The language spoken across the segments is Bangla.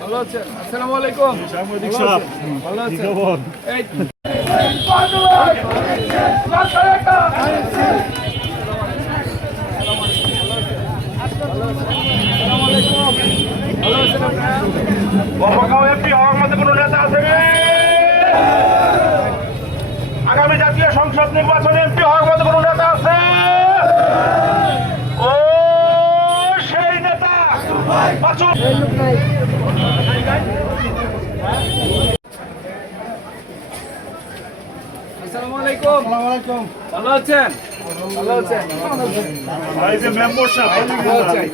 ভালো আছেন? আসসালামু আলাইকুম। সাংবাদিক সাহেব ভালো আছেন? খবর? এই বরগাঁও এমপি হওয়ার মধ্যে কোনো নেতা আছে রে? আগামী জাতীয় সংসদ নির্বাচনে এমপি হওয়ার মধ্যে কোনো নেতা আছে? ও সেই নেতা বাঁচুন। আসসালামু আলাইকুম। ভালো আছেন? ভালো আছেন? ভাই যে মেম্বার সাহেব ভালো আছেন?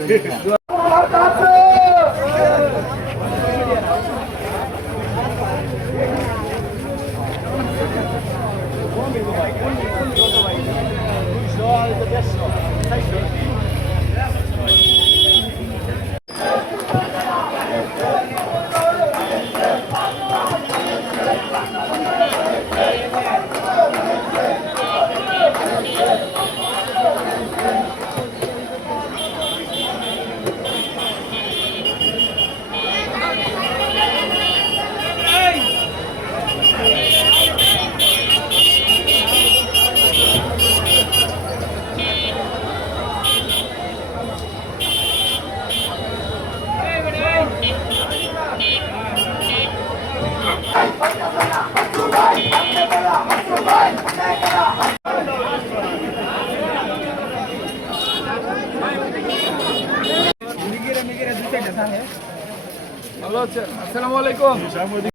ভালো আছেন? আসসালামু আলাইকুম। সাংবাদিক